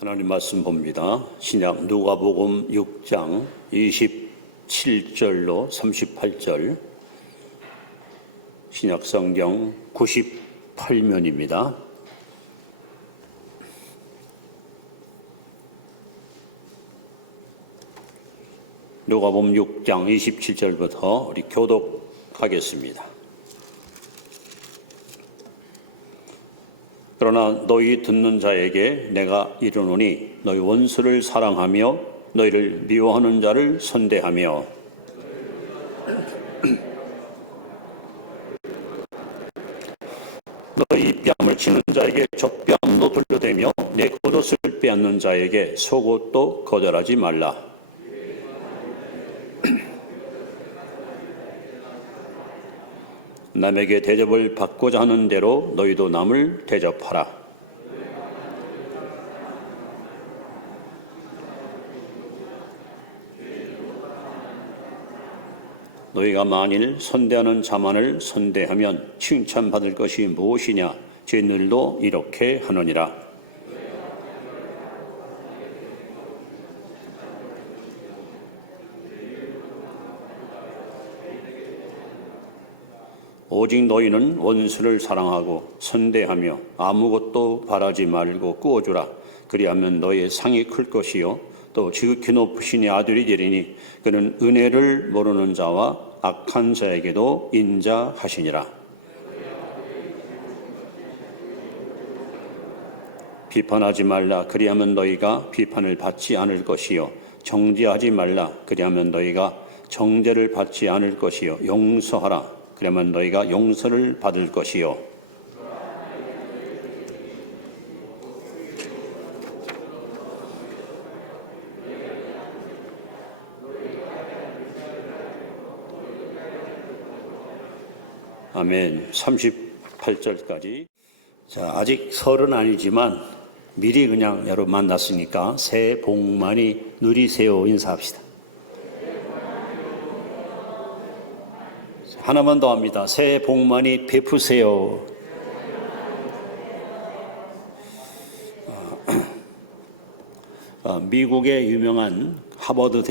하나님 말씀 봅니다. 신약 누가복음 6장 27절로 38절, 신약 성경 98면입니다. 누가복음 6장 27절부터 우리 교독하겠습니다. 그러나 너희 듣는 자에게 내가 이르노니 너희 원수를 사랑하며 너희를 미워하는 자를 선대하며 너희 뺨을 치는 자에게 젖뺨도 돌려대며 내 겉옷을 빼앗는 자에게 속옷도 거절하지 말라. 남에게 대접을 받고자 하는 대로 너희도 남을 대접하라. 너희가 만일 선대하는 자만을 선대하면 칭찬받을 것이 무엇이냐? 쟤들도 이렇게 하느니라. 오직 너희는 원수를 사랑하고 선대하며 아무것도 바라지 말고 꾸어주라. 그리하면 너희의 상이 클 것이요 또 지극히 높으신 이 아들이 되리니 그는 은혜를 모르는 자와 악한 자에게도 인자하시니라. 비판하지 말라. 그리하면 너희가 비판을 받지 않을 것이요 정죄하지 말라. 그리하면 너희가 정죄를 받지 않을 것이요 용서하라. 그러면 너희가 용서를 받을 것이요 아멘. 38절까지. 자, 아직 설은 아니지만 미리 그냥 여러분 만났으니까 새해 복 많이 누리세요 인사합시다. 하나만 더 합니다. 새해 복 많이 베푸세요. 미국의 유명한 하버드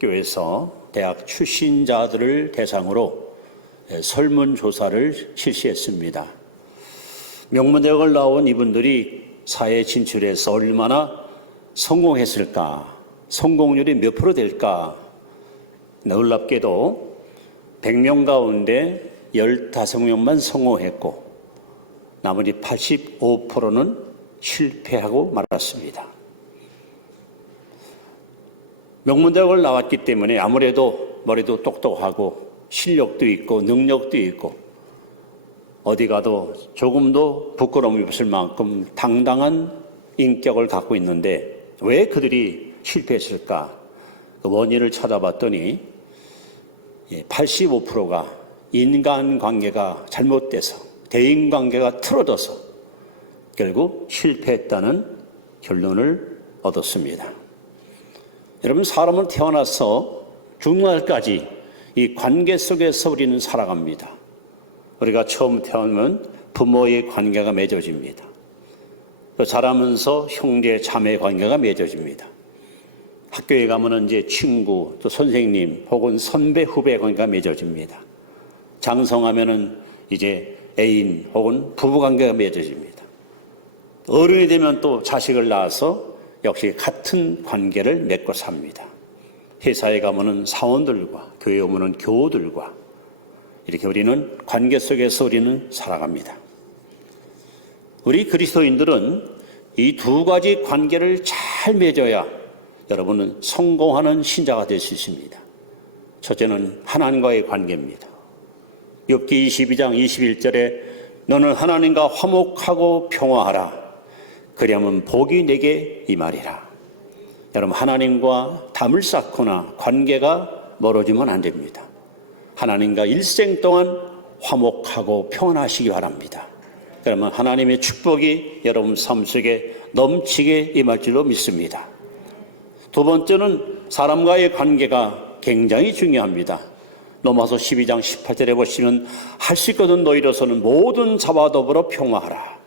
대학교에서 대학 출신자들을 대상으로 설문조사를 실시했습니다. 명문대학을 나온 이분들이 사회에 진출해서 얼마나 성공했을까? 성공률이 몇 프로 될까? 놀랍게도 100명 가운데 15명만 성공했고 나머지 85%는 실패하고 말았습니다. 명문대학을 나왔기 때문에 아무래도 머리도 똑똑하고 실력도 있고 능력도 있고 어디 가도 조금도 부끄러움이 없을 만큼 당당한 인격을 갖고 있는데 왜 그들이 실패했을까? 그 원인을 찾아봤더니 85%가 인간관계가 잘못돼서 대인관계가 틀어져서 결국 실패했다는 결론을 얻었습니다. 여러분, 사람은 태어나서 죽는 날까지 이 관계 속에서 우리는 살아갑니다. 우리가 처음 태어나면 부모의 관계가 맺어집니다. 또 자라면서 형제 자매 관계가 맺어집니다. 학교에 가면은 이제 친구, 또 선생님, 혹은 선배, 후배 관계가 맺어집니다. 장성하면은 이제 애인 혹은 부부 관계가 맺어집니다. 어른이 되면 또 자식을 낳아서 역시 같은 관계를 맺고 삽니다. 회사에 가면은 사원들과, 교회에 오면은 교우들과 이렇게 우리는 관계 속에서 우리는 살아갑니다. 우리 그리스도인들은 이 두 가지 관계를 잘 맺어야 여러분은 성공하는 신자가 될 수 있습니다. 첫째는 하나님과의 관계입니다. 욥기 22장 21절에 너는 하나님과 화목하고 평화하라. 그리하면 복이 내게 임하리라. 여러분, 하나님과 담을 쌓거나 관계가 멀어지면 안 됩니다. 하나님과 일생 동안 화목하고 평안하시기 바랍니다. 그러면 하나님의 축복이 여러분 삶 속에 넘치게 임할 줄로 믿습니다. 두 번째는 사람과의 관계가 굉장히 중요합니다. 로마서 12장 18절에 보시면 할 수 있거든 너희로서는 모든 자와 더불어 평화하라.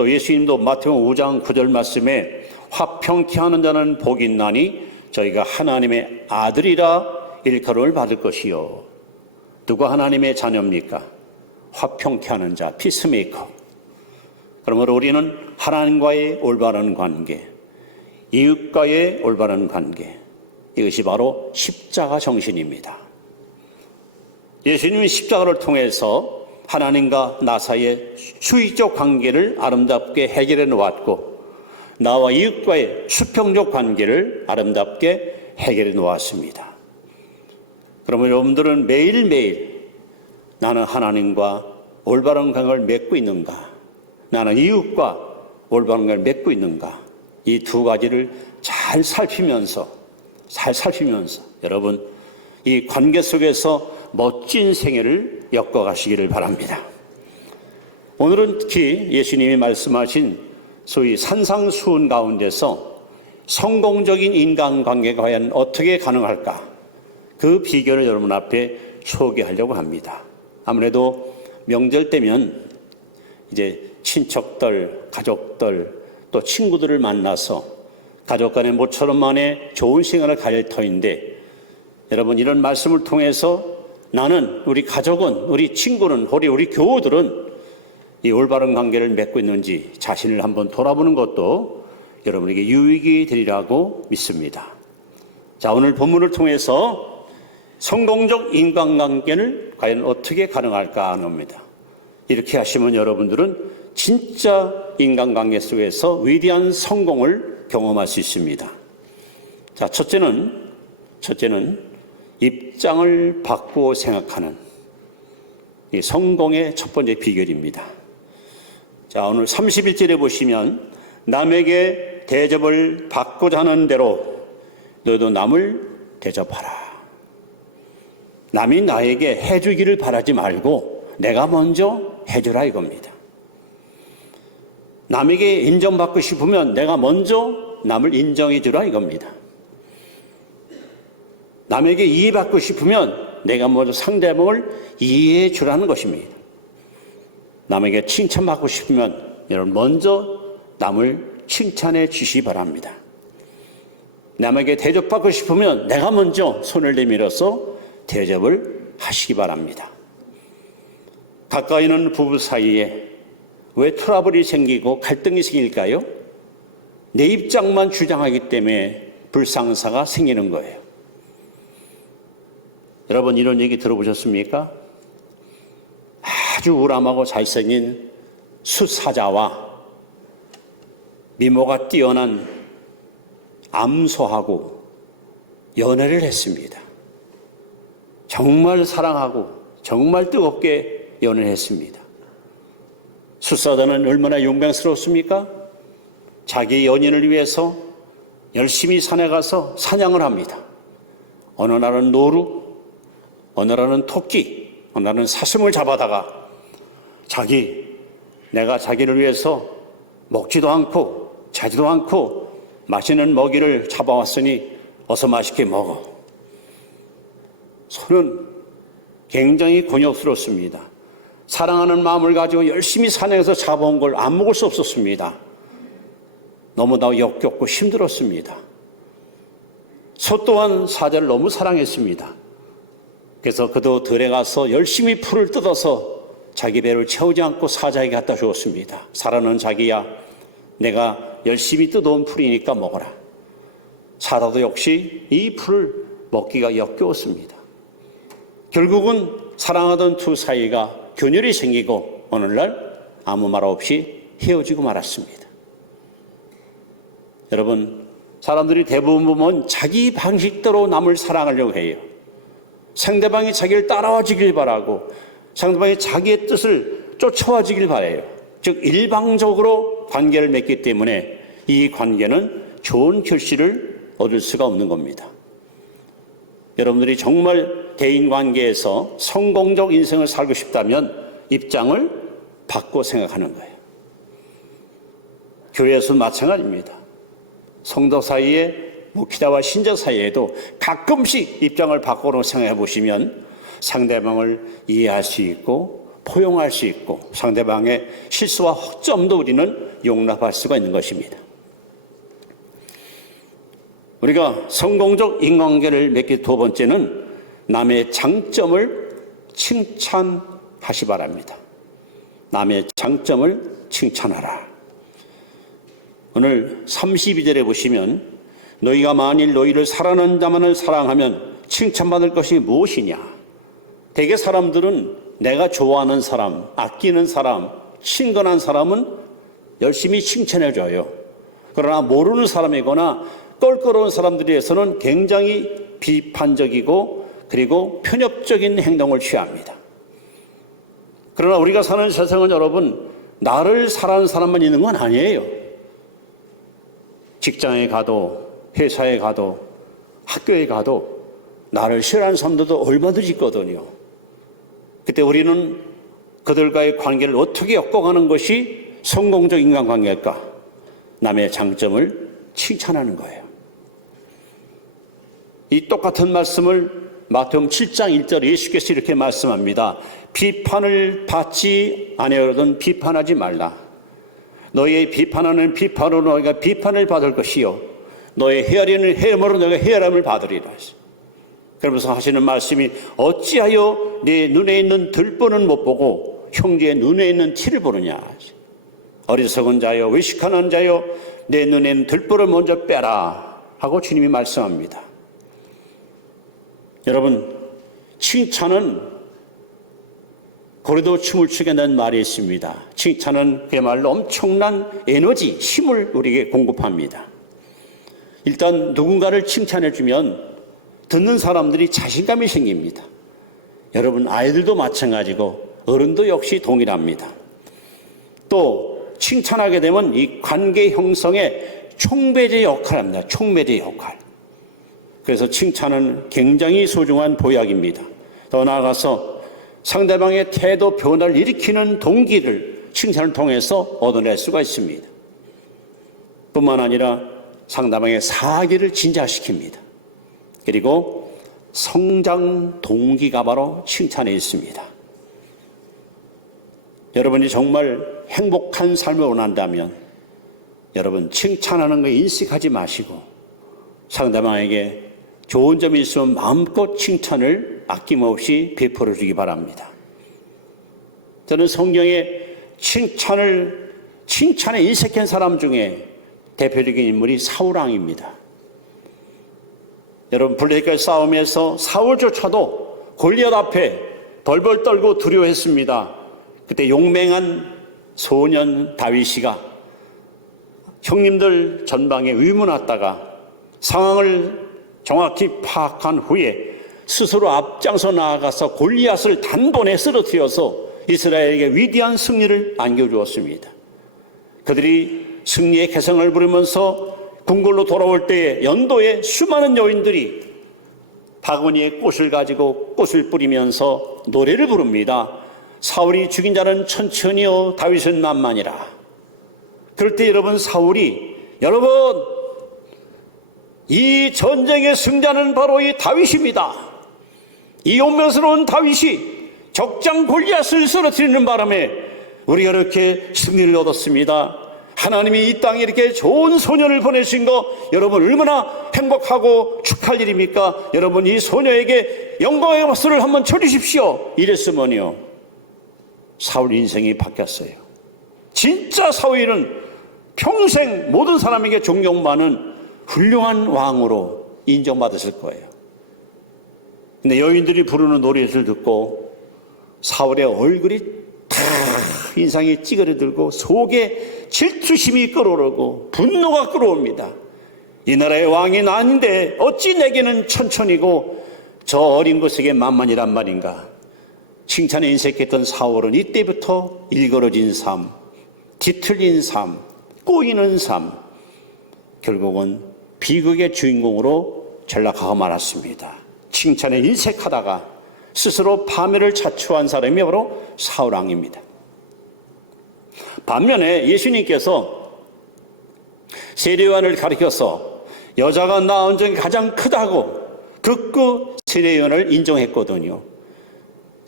또 예수님도 마태복음 5장 9절 말씀에 화평케 하는 자는 복이 있나니 저희가 하나님의 아들이라 일컬음을 받을 것이요. 누가 하나님의 자녀입니까? 화평케 하는 자, 피스메이커. 그러므로 우리는 하나님과의 올바른 관계, 이웃과의 올바른 관계, 이것이 바로 십자가 정신입니다. 예수님은 십자가를 통해서 하나님과 나 사이의 수의적 관계를 아름답게 해결해 놓았고, 나와 이웃과의 수평적 관계를 아름답게 해결해 놓았습니다. 그러면 여러분들은 매일매일 나는 하나님과 올바른 관계를 맺고 있는가? 나는 이웃과 올바른 관계를 맺고 있는가? 이 두 가지를 잘 살피면서 여러분 이 관계 속에서 멋진 생애를 엮어가시기를 바랍니다. 오늘은 특히 예수님이 말씀하신 소위 산상수훈 가운데서 성공적인 인간관계가 과연 어떻게 가능할까? 그 비결을 여러분 앞에 소개하려고 합니다. 아무래도 명절 때면 이제 친척들, 가족들, 또 친구들을 만나서 가족 간의 모처럼 만에 좋은 시간을 가질 터인데, 여러분 이런 말씀을 통해서 나는, 우리 가족은, 우리 친구는, 우리 교우들은 이 올바른 관계를 맺고 있는지 자신을 한번 돌아보는 것도 여러분에게 유익이 되리라고 믿습니다. 자, 오늘 본문을 통해서 성공적 인간관계를 과연 어떻게 가능할까 하는 겁니다. 이렇게 하시면 여러분들은 진짜 인간관계 속에서 위대한 성공을 경험할 수 있습니다. 자, 첫째는 입장을 바꾸어 생각하는 이 성공의 첫 번째 비결입니다. 자, 오늘 31절에 보시면 남에게 대접을 받고자 하는 대로 너도 남을 대접하라. 남이 나에게 해주기를 바라지 말고 내가 먼저 해주라 이겁니다. 남에게 인정받고 싶으면 내가 먼저 남을 인정해 주라 이겁니다. 남에게 이해받고 싶으면 내가 먼저 상대방을 이해해 주라는 것입니다. 남에게 칭찬받고 싶으면 여러분 먼저 남을 칭찬해 주시기 바랍니다. 남에게 대접받고 싶으면 내가 먼저 손을 내밀어서 대접을 하시기 바랍니다. 가까이 있는 부부 사이에 왜 트러블이 생기고 갈등이 생길까요? 내 입장만 주장하기 때문에 불상사가 생기는 거예요. 여러분 이런 얘기 들어보셨습니까? 아주 우람하고 잘생긴 수사자와 미모가 뛰어난 암소하고 연애를 했습니다. 정말 사랑하고 정말 뜨겁게 연애를 했습니다. 수사자는 얼마나 용맹스럽습니까? 자기 연인을 위해서 열심히 산에 가서 사냥을 합니다. 어느 날은 노루, 어느 날은 토끼, 어느 날은 사슴을 잡아다가 내가 자기를 위해서 먹지도 않고 자지도 않고 맛있는 먹이를 잡아왔으니 어서 맛있게 먹어. 저는 굉장히 곤욕스럽습니다. 사랑하는 마음을 가지고 열심히 산에서 잡아온 걸 안 먹을 수 없었습니다. 너무나 역겹고 힘들었습니다. 소 또한 사자를 너무 사랑했습니다. 그래서 그도 들에 가서 열심히 풀을 뜯어서 자기 배를 채우지 않고 사자에게 갖다 주었습니다. 사라는 자기야, 내가 열심히 뜯어온 풀이니까 먹어라. 사자도 역시 이 풀을 먹기가 역겨웠습니다. 결국은 사랑하던 두 사이가 교렬이 생기고 어느 날 아무 말 없이 헤어지고 말았습니다. 여러분, 사람들이 대부분 보면 자기 방식대로 남을 사랑하려고 해요. 상대방이 자기를 따라와 주길 바라고 상대방이 자기의 뜻을 쫓아와 주길 바라요. 즉 일방적으로 관계를 맺기 때문에 이 관계는 좋은 결실을 얻을 수가 없는 겁니다. 여러분들이 정말 대인관계에서 성공적 인생을 살고 싶다면 입장을 바꿔 생각하는 거예요. 교회에서는 마찬가지입니다. 성도 사이에 목회자와 신자 사이에도 가끔씩 입장을 바꿔 생각해 보시면 상대방을 이해할 수 있고 포용할 수 있고 상대방의 실수와 허점도 우리는 용납할 수가 있는 것입니다. 우리가 성공적 인간관계를 맺기 두 번째는 남의 장점을 칭찬하시 바랍니다. 남의 장점을 칭찬하라. 오늘 32절에 보시면 너희가 만일 너희를 사랑하는 자만을 사랑하면 칭찬받을 것이 무엇이냐. 대개 사람들은 내가 좋아하는 사람, 아끼는 사람, 친근한 사람은 열심히 칭찬해줘요. 그러나 모르는 사람이거나 껄끄러운 사람들에서는 굉장히 비판적이고 그리고 편협적인 행동을 취합니다. 그러나 우리가 사는 세상은 여러분, 나를 사랑하는 사람만 있는 건 아니에요. 직장에 가도 회사에 가도 학교에 가도 나를 싫어하는 사람들도 얼마든지 있거든요. 그때 우리는 그들과의 관계를 어떻게 엮어가는 것이 성공적 인간관계일까? 남의 장점을 칭찬하는 거예요. 이 똑같은 말씀을 마태복음 7장 1절에 예수께서 이렇게 말씀합니다. 비판을 받지 아니하거든 비판하지 말라. 너의 비판하는 비판으로 너희가 비판을 받을 것이요 너의 헤아리는 헤아림으로 너희가 헤아림을 받으리라. 그러면서 하시는 말씀이 어찌하여 네 눈에 있는 들보는 못 보고 형제의 눈에 있는 티를 보느냐. 어리석은 자여 외식하는 자여 내 눈에 있는 들보를 먼저 빼라 하고 주님이 말씀합니다. 여러분, 칭찬은 고래도 춤을 추게 한다는 말이 있습니다. 칭찬은 그야말로 엄청난 에너지, 힘을 우리에게 공급합니다. 일단 누군가를 칭찬해주면 듣는 사람들이 자신감이 생깁니다. 여러분, 아이들도 마찬가지고 어른도 역시 동일합니다. 또 칭찬하게 되면 이 관계 형성에 촉매제 역할을 합니다. 촉매제 역할. 그래서 칭찬은 굉장히 소중한 보약입니다. 더 나아가서 상대방의 태도 변화를 일으키는 동기를 칭찬을 통해서 얻어낼 수가 있습니다. 뿐만 아니라 상대방의 사기를 진자시킵니다. 그리고 성장 동기가 바로 칭찬에 있습니다. 여러분이 정말 행복한 삶을 원한다면 여러분 칭찬하는 거 인식하지 마시고 상대방에게 좋은 점이 있으면 마음껏 칭찬을 아낌없이 베풀어 주기 바랍니다. 저는 성경에 칭찬에 인색한 사람 중에 대표적인 인물이 사울왕입니다. 여러분, 블레셋과의 싸움에서 사울조차도 골리앗 앞에 벌벌 떨고 두려워했습니다. 그때 용맹한 소년 다윗이가 형님들 전방에 의문하다가 상황을 정확히 파악한 후에 스스로 앞장서 나아가서 골리앗을 단번에 쓰러뜨려서 이스라엘에게 위대한 승리를 안겨주었습니다. 그들이 승리의 개성을 부르면서 궁궐로 돌아올 때에 연도에 수많은 여인들이 바구니에 꽃을 가지고 꽃을 뿌리면서 노래를 부릅니다. 사울이 죽인 자는 천천히요 다윗은 만만이라. 그럴 때 여러분, 사울이 이 전쟁의 승자는 바로 이 다윗입니다. 이 용맹스러운 다윗이 적장 골리앗을 쓰러뜨리는 바람에 우리가 이렇게 승리를 얻었습니다. 하나님이 이 땅에 이렇게 좋은 소년을 보내신 거 여러분 얼마나 행복하고 축하할 일입니까? 여러분, 이 소녀에게 영광의 박수를 한번 쳐주십시오. 이랬으면요 사울 인생이 바뀌었어요. 진짜 사울은 평생 모든 사람에게 존경받는 훌륭한 왕으로 인정받았을 거예요. 근데 여인들이 부르는 노래를 듣고 사울의 얼굴이 다 인상이 찌그러들고 속에 질투심이 끓어오르고 분노가 끓어옵니다. 이 나라의 왕이 나인데 어찌 내게는 천천히고 저 어린 것에게 만만이란 말인가. 칭찬에 인색했던 사울은 이때부터 일그러진 삶, 뒤틀린 삶, 꼬이는 삶, 결국은 비극의 주인공으로 전락하고 말았습니다. 칭찬에 인색하다가 스스로 파멸을 자초한 사람이 바로 사울왕입니다. 반면에 예수님께서 세례요한을 가리켜서 여자가 낳은 적이 가장 크다고 극구 세례요한을 인정했거든요.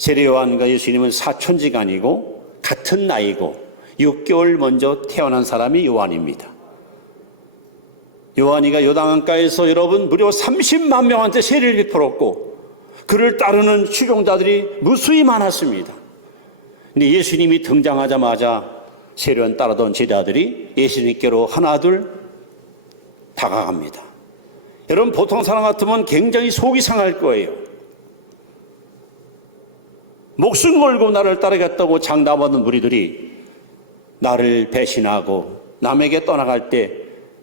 세례 요한과 예수님은 사촌지간이고 같은 나이고 6개월 먼저 태어난 사람이 요한입니다. 요한이가 요단강가에서 여러분 무려 30만 명한테 세례를 베풀었고 그를 따르는 추종자들이 무수히 많았습니다. 근데 예수님이 등장하자마자 세례요한 따르던 제자들이 예수님께로 하나둘 다가갑니다. 여러분 보통 사람 같으면 굉장히 속이 상할 거예요. 목숨 걸고 나를 따르겠다고 장담하는 무리들이 나를 배신하고 남에게 떠나갈 때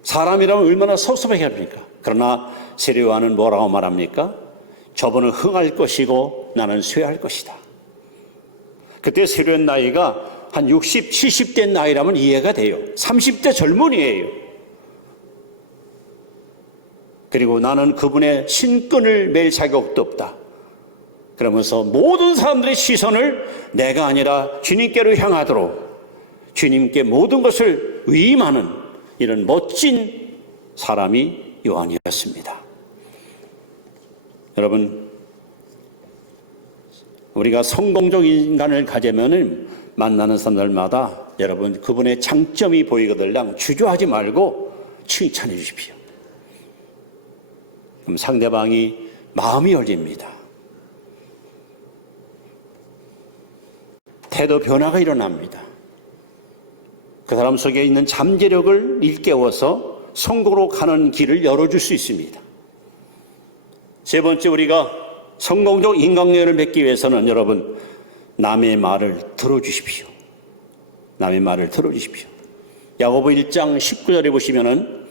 사람이라면 얼마나 섭섭하게 합니까? 그러나 세례 요한은 뭐라고 말합니까? 저분은 흥할 것이고 나는 쇠할 것이다. 그때 세례 요한 나이가 한 60, 70대 나이라면 이해가 돼요. 30대 젊은이에요. 그리고 나는 그분의 신끈을 맬 자격도 없다. 그러면서 모든 사람들의 시선을 내가 아니라 주님께로 향하도록 주님께 모든 것을 위임하는 이런 멋진 사람이 요한이었습니다. 여러분, 우리가 성공적 인간을 가지면은 만나는 사람들마다 여러분 그분의 장점이 보이거든요. 주저하지 말고 칭찬해 주십시오. 그럼 상대방이 마음이 열립니다. 태도 변화가 일어납니다. 그 사람 속에 있는 잠재력을 일깨워서 성공으로 가는 길을 열어줄 수 있습니다. 세 번째, 우리가 성공적 인간관계를 맺기 위해서는 여러분 남의 말을 들어주십시오. 남의 말을 들어주십시오. 야고보 1장 19절에 보시면은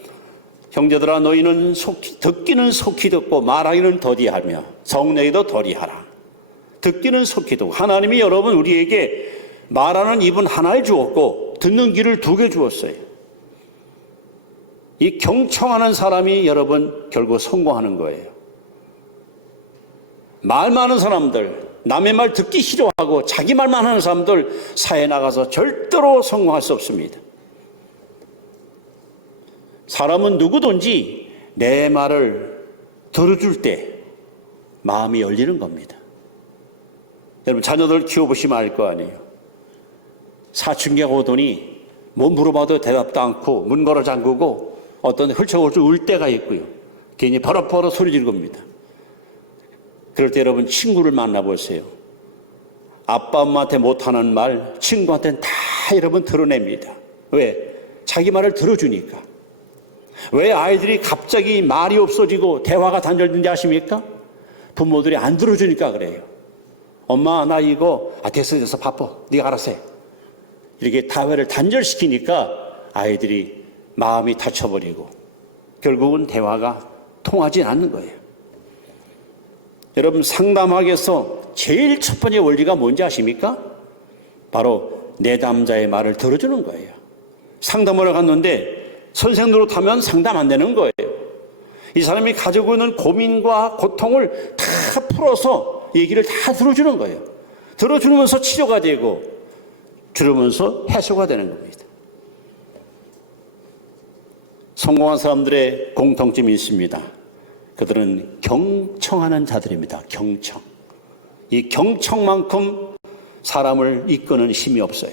형제들아 너희는 듣기는 속히 듣고 말하기는 더디하며 성내기도 더디하라. 듣기는 속히 듣고 하나님이 여러분 우리에게 말하는 입은 하나를 주었고 듣는 귀를 2개 주었어요. 이 경청하는 사람이 여러분 결국 성공하는 거예요. 말 많은 사람들, 남의 말 듣기 싫어하고 자기 말만 하는 사람들 사회에 나가서 절대로 성공할 수 없습니다. 사람은 누구든지 내 말을 들어줄 때 마음이 열리는 겁니다. 여러분 자녀들 키워보시면 알 거 아니에요. 사춘기가 오더니 뭐 물어봐도 대답도 않고 문 걸어 잠그고 어떤 훌쩍훌쩍 울 때가 있고요. 괜히 버럭버럭 소리 지를 겁니다. 그럴 때 여러분 친구를 만나보세요. 아빠 엄마한테 못하는 말 친구한테는 다 여러분 드러냅니다. 왜? 자기 말을 들어주니까. 왜 아이들이 갑자기 말이 없어지고 대화가 단절된지 아십니까? 부모들이 안 들어주니까 그래요. 엄마 나 이거 됐어 바빠 네가 알아서 해. 이렇게 대화를 단절시키니까 아이들이 마음이 다쳐버리고 결국은 대화가 통하지 않는 거예요. 여러분 상담학에서 제일 첫 번째 원리가 뭔지 아십니까? 바로 내담자의 말을 들어주는 거예요. 상담을 갔는데 선생 노릇하면 상담 안 되는 거예요. 이 사람이 가지고 있는 고민과 고통을 다 풀어서 얘기를 다 들어주는 거예요. 들어주면서 치료가 되고 들으면서 해소가 되는 겁니다. 성공한 사람들의 공통점이 있습니다. 그들은 경청하는 자들입니다. 경청. 이 경청만큼 사람을 이끄는 힘이 없어요.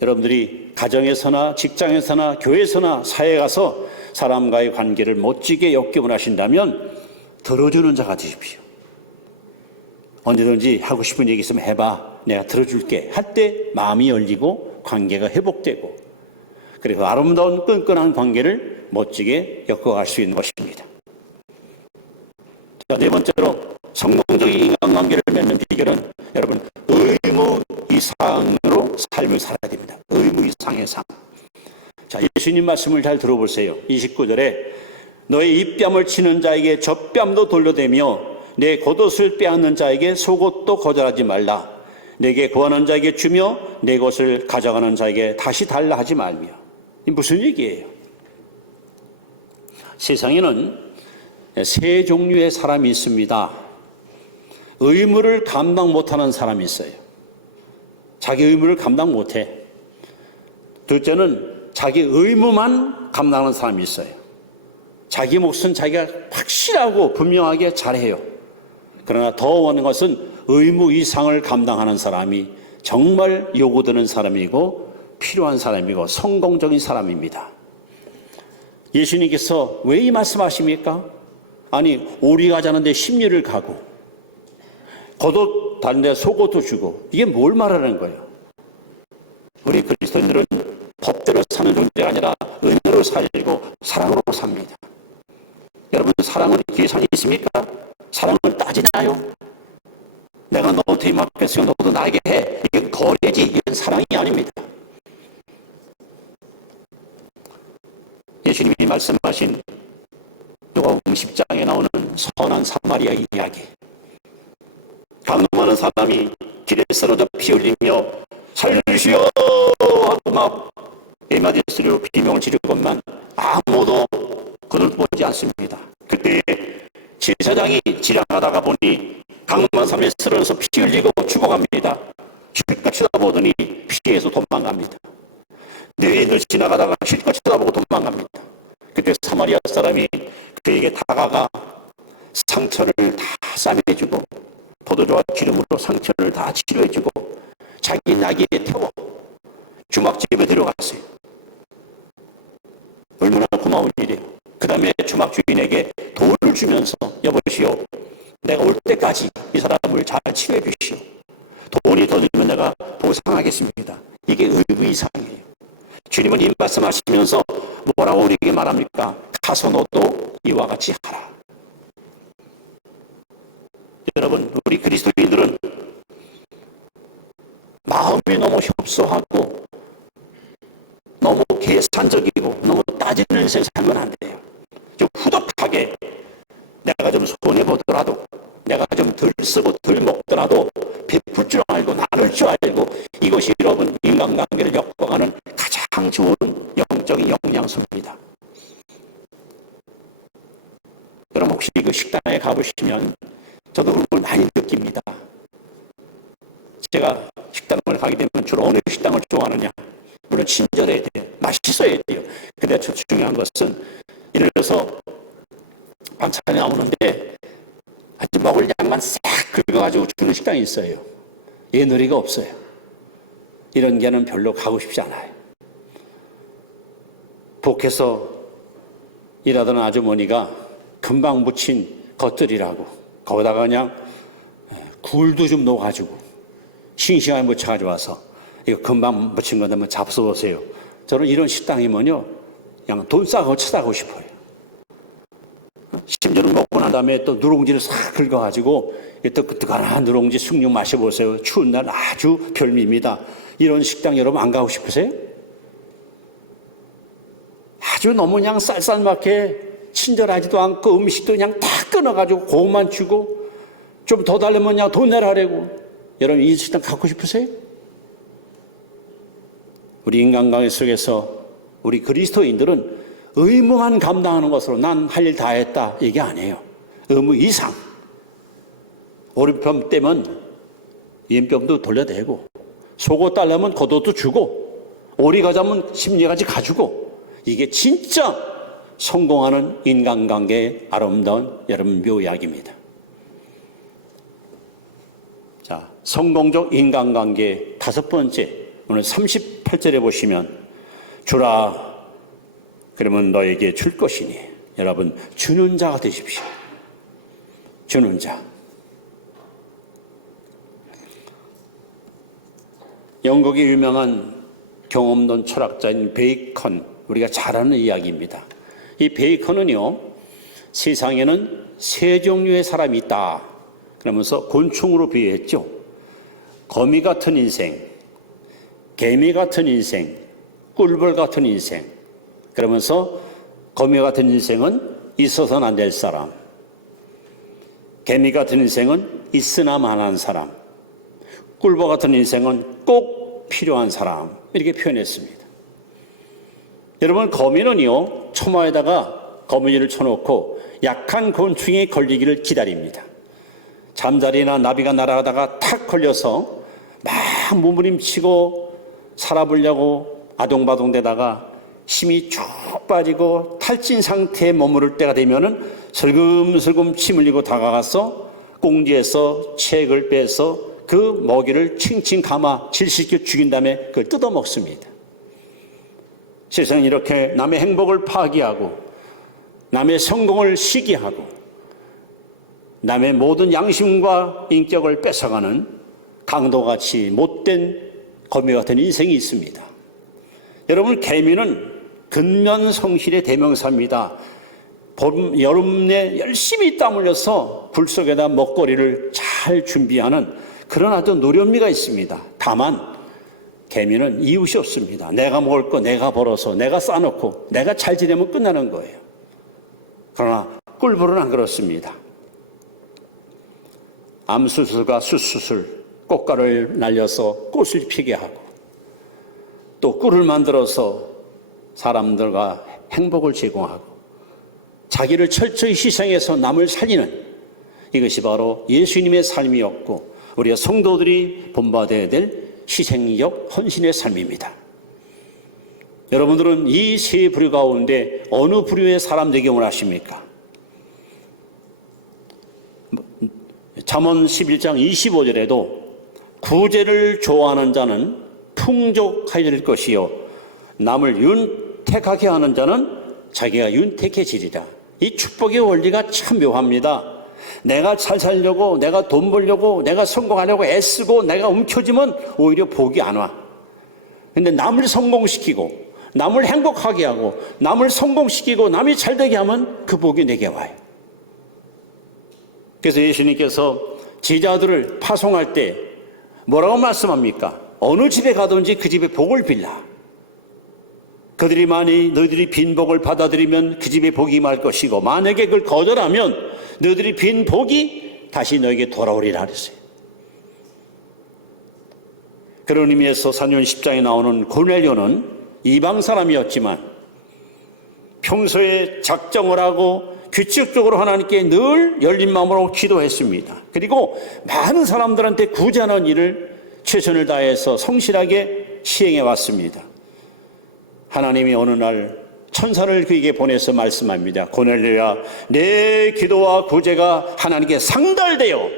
여러분들이 가정에서나 직장에서나 교회에서나 사회에 가서 사람과의 관계를 멋지게 역경을 하신다면 들어주는 자가 되십시오. 언제든지 하고 싶은 얘기 있으면 해봐. 내가 들어줄게. 할 때 마음이 열리고 관계가 회복되고 그리고 아름다운 끈끈한 관계를 멋지게 엮어갈 수 있는 것입니다. 자, 네 번째로 성공적인 인간관계를 맺는 비결은 여러분 의무 이상으로 삶을 살아야 됩니다. 의무 이상의 삶. 자, 예수님 말씀을 잘 들어보세요. 29절에 너의 입뺨을 치는 자에게 젖뺨도 돌려대며 내 겉옷을 빼앗는 자에게 속옷도 거절하지 말라. 내게 구하는 자에게 주며 내 것을 가져가는 자에게 다시 달라 하지 말며. 이 무슨 얘기예요? 세상에는 세 종류의 사람이 있습니다. 의무를 감당 못하는 사람이 있어요. 자기 의무를 감당 못해. 둘째는 자기 의무만 감당하는 사람이 있어요. 자기 몫은 자기가 확실하고 분명하게 잘해요. 그러나 더 원하는 것은 의무 이상을 감당하는 사람이 정말 요구되는 사람이고 필요한 사람이고 성공적인 사람입니다. 예수님께서 왜 이 말씀하십니까? 아니, 오리 가자는데 십리를 가고 겉옷 다른데 속옷도 주고, 이게 뭘 말하는 거예요? 우리 그리스도인들은 법대로 사는 존재가 아니라 은혜로 살고 사랑으로 삽니다. 여러분, 사랑은 계산이 있습니까? 사랑을 따지나요? 내가 너 뒤에 맡겼으면 너도 나에게 해. 이게 거래지. 이건 사랑이 아닙니다. 예수님이 말씀하신 누가복음 10장에 나오는 선한 사마리아 이야기. 강동하는 사람이 길에 쓰러져 피 흘리며 살려주시오 하고 막 애마디 소리로 비명을 지르건만 아무도 그를 보지 않습니다. 그때 제사장이 지나가다가 보니 강동한 사람이 쓰러져서 피 흘리고 죽어갑니다. 실컷 쳐다보더니 피해서 도망갑니다. 너희들 지나가다가 실컷 쳐다보고 도망갑니다. 그때 사마리아 사람이 그에게 다가가 상처를 다 싸매주고 포도주와 기름으로 상처를 다 치료해주고 자기 나귀에 태워 주막집에 데려갔어요. 얼마나 고마운 일이에요. 그 다음에 주막 주인에게 돈을 주면서 여보시오, 내가 올 때까지 이 사람을 잘 치료해 주시오. 돈이 더 들면 내가 보상하겠습니다. 이게 의무이상이에요. 주님은 이 말씀하시면서 뭐라고 우리에게 말합니까? 가서 너도 이와 같이 하라. 여러분, 우리 그리스도인들은 마음이 너무 협소하고 너무 계산적이고 너무 따지는 인생 살면 안 돼요. 좀 후덕하게 내가 좀 손해보더라도, 내가 좀 덜 쓰고 덜 먹더라도 베풀 줄 알고 나눌 줄 알고, 이것이 여러분 인간관계를 엮어가는 가장 좋은 영적인 영양소입니다. 여러분, 혹시 그 식당에 가보시면 저도 그걸 많이 느낍니다. 제가 식당을 가게 되면 주로 어느 식당을 좋아하느냐? 물론 친절해야 돼요. 맛있어야 돼요. 근데 중요한 것은, 예를 들어서 반찬이 나오는데 아주 먹을 양만 싹 긁어가지고 주는 식당이 있어요. 예누리가 없어요. 이런 게는 별로 가고 싶지 않아요. 복해서 일하던 아주머니가 금방 묻힌 것들이라고 거기다가 그냥 굴도 좀 넣어가지고 싱싱하게 묻혀가지고 와서 이거 금방 묻힌 건데 한번 잡숴보세요. 저는 이런 식당이면요 그냥 돈 싸고 쳐다보고 싶어요. 심지어는 먹고 난 다음에 또 누룽지를 싹 긁어가지고 뜨끈뜨끈한 누룽지 숭늉 마셔보세요. 추운 날 아주 별미입니다. 이런 식당 여러분 안 가고 싶으세요? 아주 너무 그냥 쌀쌀맞게 친절하지도 않고 음식도 그냥 다 끊어가지고 고기만 주고 좀 더 달라면 그냥 돈 내라고. 여러분 이 식당 갖고 싶으세요? 우리 인간관계 속에서 우리 그리스도인들은 의무만 감당하는 것으로 난 할 일 다 했다 이게 아니에요. 의무 이상. 오른편 떼면 왼편도 돌려대고, 속옷 달라면 겉옷도 주고, 오리 가자면 십리가지 가주고, 이게 진짜 성공하는 인간관계의 아름다운 여러분 묘약입니다. 자, 성공적 인간관계 다섯 번째, 오늘 38절에 보시면 주라 그러면 너에게 줄 것이니, 여러분 주는 자가 되십시오. 주는 자. 영국의 유명한 경험론 철학자인 베이컨, 우리가 잘 아는 이야기입니다. 이 베이컨은요, 세상에는 세 종류의 사람이 있다 그러면서 곤충으로 비유했죠. 거미 같은 인생, 개미 같은 인생, 꿀벌 같은 인생. 그러면서 거미 같은 인생은 있어서는 안 될 사람, 개미 같은 인생은 있으나마나한 사람, 꿀벌 같은 인생은 꼭 필요한 사람, 이렇게 표현했습니다. 여러분, 거미는요 초마에다가 거미줄을 쳐놓고 약한 곤충이 걸리기를 기다립니다. 잠자리나 나비가 날아가다가 탁 걸려서 막 몸부림치고 살아보려고 아동바동대다가 힘이 쭉 빠지고 탈진 상태에 머무를 때가 되면은 슬금슬금 침 흘리고 다가가서 꽁지에서 책을 빼서 그 먹이를 칭칭 감아 질식시켜 죽인 다음에 그걸 뜯어먹습니다. 세상은 이렇게 남의 행복을 파기하고 남의 성공을 시기하고 남의 모든 양심과 인격을 뺏어가는 강도같이 못된 거미 같은 인생이 있습니다. 여러분, 개미는 근면성실의 대명사입니다. 봄, 여름에 열심히 땀 흘려서 불 속에다 먹거리를 잘 준비하는 그런 아주 노련미가 있습니다. 다만 개미는 이웃이 없습니다. 내가 먹을 거 내가 벌어서 내가 싸놓고 내가 잘 지내면 끝나는 거예요. 그러나 꿀벌은 안 그렇습니다. 암수술과 숫수술, 꽃가루를 날려서 꽃을 피게 하고 또 꿀을 만들어서 사람들과 행복을 제공하고 자기를 철저히 희생해서 남을 살리는, 이것이 바로 예수님의 삶이었고 우리가 성도들이 본받아야 될 희생적 헌신의 삶입니다. 여러분들은 이 세 부류 가운데 어느 부류의 사람 되기 원하십니까? 잠언 11장 25절에도 구제를 좋아하는 자는 풍족하게 될 것이요 남을 윤택하게 하는 자는 자기가 윤택해지리라. 이 축복의 원리가 참 묘합니다. 내가 잘 살려고, 내가 돈 벌려고, 내가 성공하려고 애쓰고 내가 움켜쥐면 오히려 복이 안 와. 근데 남을 성공시키고 남을 행복하게 하고 남을 성공시키고 남이 잘되게 하면 그 복이 내게 와요. 그래서 예수님께서 제자들을 파송할 때 뭐라고 말씀합니까? 어느 집에 가든지 그 집에 복을 빌라. 그들이 만일 너희들이 빈 복을 받아들이면 그 집에 복이 임할 것이고 만약에 그걸 거절하면 너희들이 빈 복이 다시 너에게 돌아오리라 그랬어요. 그런 의미에서 사도행전 10장에 나오는 고넬료는 이방 사람이었지만 평소에 작정을 하고 규칙적으로 하나님께 늘 열린 마음으로 기도했습니다. 그리고 많은 사람들한테 구제하는 일을 최선을 다해서 성실하게 시행해 왔습니다. 하나님이 어느 날 천사를 그에게 보내서 말씀합니다. 고넬료야, 내 기도와 구제가 하나님께 상달되어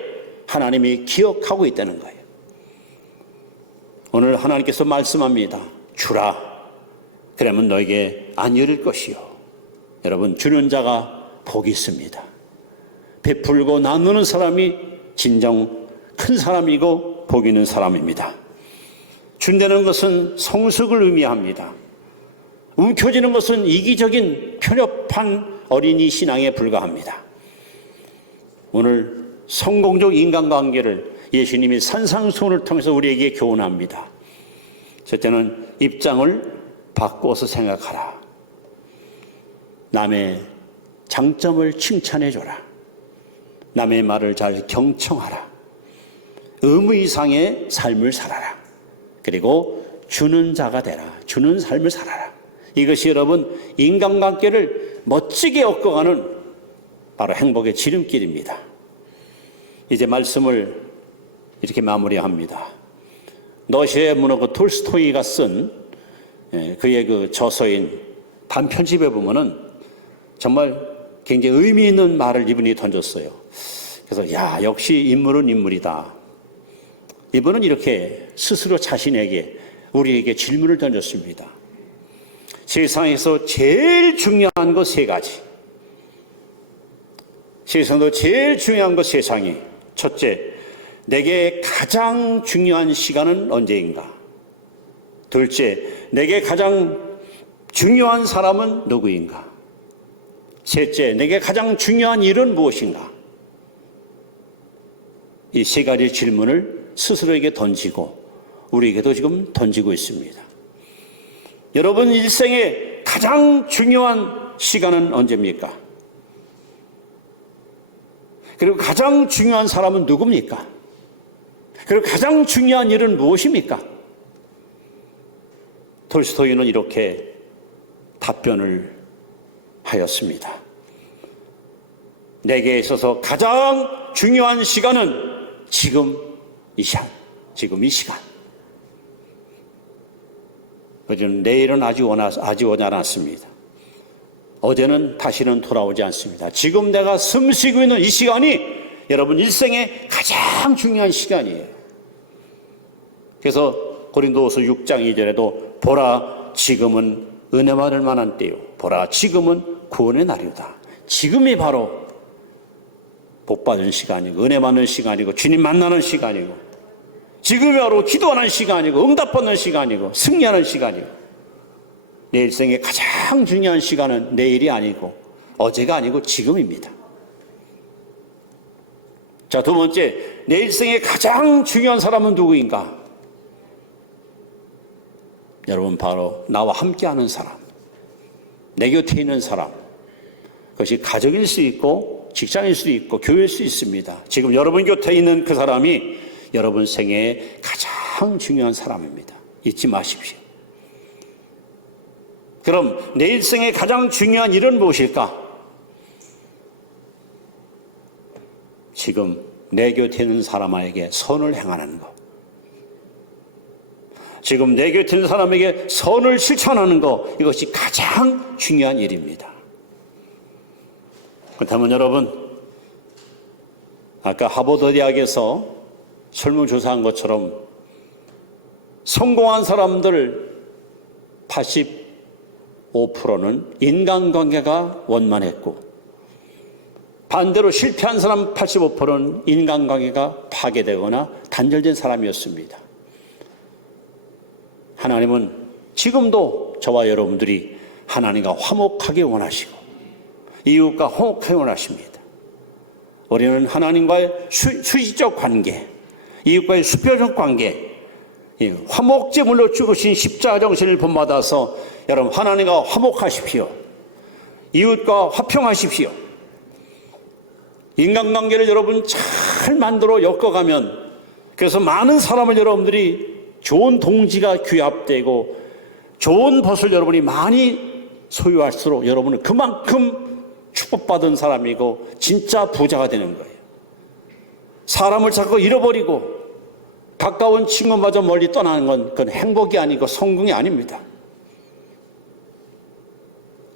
하나님이 기억하고 있다는 거예요. 오늘 하나님께서 말씀합니다. 주라. 그러면 너에게 안 열릴 것이요. 여러분, 주는 자가 복이 있습니다. 베풀고 나누는 사람이 진정 큰 사람이고 복 있는 사람입니다. 준다는 것은 성숙을 의미합니다. 움켜쥐는 것은 이기적인 편협한 어린이 신앙에 불과합니다. 오늘 성공적 인간관계를 예수님이 산상수훈을 통해서 우리에게 교훈합니다. 첫째는 입장을 바꿔서 생각하라. 남의 장점을 칭찬해줘라. 남의 말을 잘 경청하라. 의무 이상의 삶을 살아라. 그리고 주는 자가 되라. 주는 삶을 살아라. 이것이 여러분 인간관계를 멋지게 엮어가는 바로 행복의 지름길입니다. 이제 말씀을 이렇게 마무리합니다. 러시아의 문학가 톨스토이가 쓴 그의 그 저서인 단편집에 보면은 정말 굉장히 의미 있는 말을 이분이 던졌어요. 그래서 역시 인물은 인물이다. 이분은 이렇게 스스로 자신에게 우리에게 질문을 던졌습니다. 세상에서 제일 중요한 것 세 가지. 세상에서 제일 중요한 것 세상이. 첫째, 내게 가장 중요한 시간은 언제인가? 둘째, 내게 가장 중요한 사람은 누구인가? 셋째, 내게 가장 중요한 일은 무엇인가? 이 세 가지 질문을 스스로에게 던지고 우리에게도 지금 던지고 있습니다. 여러분 일생의 가장 중요한 시간은 언제입니까? 그리고 가장 중요한 사람은 누굽니까? 그리고 가장 중요한 일은 무엇입니까? 톨스토이는 이렇게 답변을 하였습니다. 내게 있어서 가장 중요한 시간은 지금 이 시간, 지금 이 시간. 요즘 내일은 아주 오지 않았습니다. 어제는 다시는 돌아오지 않습니다. 지금 내가 숨쉬고 있는 이 시간이 여러분 일생의 가장 중요한 시간이에요. 그래서 고린도후서 6장 2절에도 보라 지금은 은혜 받을 만한 때요, 보라 지금은 구원의 날이다. 지금이 바로 복 받은 시간이고 은혜 받는 시간이고 주님 만나는 시간이고, 지금이 바로 기도하는 시간이고 응답받는 시간이고 승리하는 시간이고, 내 일생의 가장 중요한 시간은 내일이 아니고 어제가 아니고 지금입니다. 자, 두 번째, 내 일생의 가장 중요한 사람은 누구인가? 여러분, 바로 나와 함께하는 사람, 내 곁에 있는 사람. 그것이 가정일 수 있고 직장일 수 있고 교회일 수 있습니다. 지금 여러분 곁에 있는 그 사람이 여러분 생애의 가장 중요한 사람입니다. 잊지 마십시오. 그럼 내 일생의 가장 중요한 일은 무엇일까? 지금 내 곁에 있는 사람에게 선을 행하는 것, 지금 내 곁에 있는 사람에게 선을 실천하는 것, 이것이 가장 중요한 일입니다. 그렇다면 여러분, 아까 하버드 대학에서 설문조사한 것처럼 성공한 사람들 85%는 인간관계가 원만했고, 반대로 실패한 사람 85%는 인간관계가 파괴되거나 단절된 사람이었습니다. 하나님은 지금도 저와 여러분들이 하나님과 화목하게 원하시고 이웃과 화목하게 원하십니다. 우리는 하나님과의 수직적 관계, 이웃과의 수평적 관계, 화목제물로 죽으신 십자가 정신을 본받아서 여러분 하나님과 화목하십시오. 이웃과 화평하십시오. 인간관계를 여러분 잘 만들어 엮어가면, 그래서 많은 사람을 여러분들이 좋은 동지가 규합되고 좋은 벗을 여러분이 많이 소유할수록 여러분은 그만큼 축복받은 사람이고 진짜 부자가 되는 거예요. 사람을 자꾸 잃어버리고 가까운 친구마저 멀리 떠나는 건 그건 행복이 아니고 성공이 아닙니다.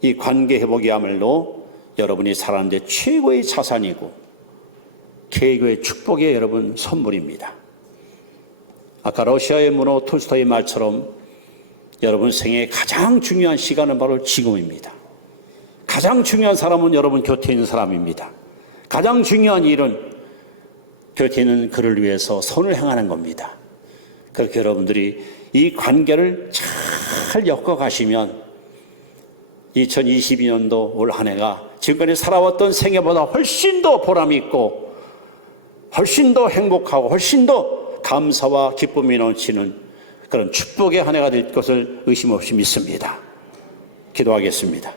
이 관계 회복이야말로 여러분이 살아가는 데 최고의 자산이고 개교의 축복의 여러분 선물입니다. 아까 러시아의 문호 톨스토이의 말처럼 여러분 생애의 가장 중요한 시간은 바로 지금입니다. 가장 중요한 사람은 여러분 곁에 있는 사람입니다. 가장 중요한 일은 곁에 있는 그를 위해서 선을 행하는 겁니다. 그렇게 여러분들이 이 관계를 잘 엮어가시면 2022년도 올 한 해가 지금까지 살아왔던 생애보다 훨씬 더 보람 있고 훨씬 더 행복하고 훨씬 더 감사와 기쁨이 넘치는 그런 축복의 한 해가 될 것을 의심 없이 믿습니다. 기도하겠습니다.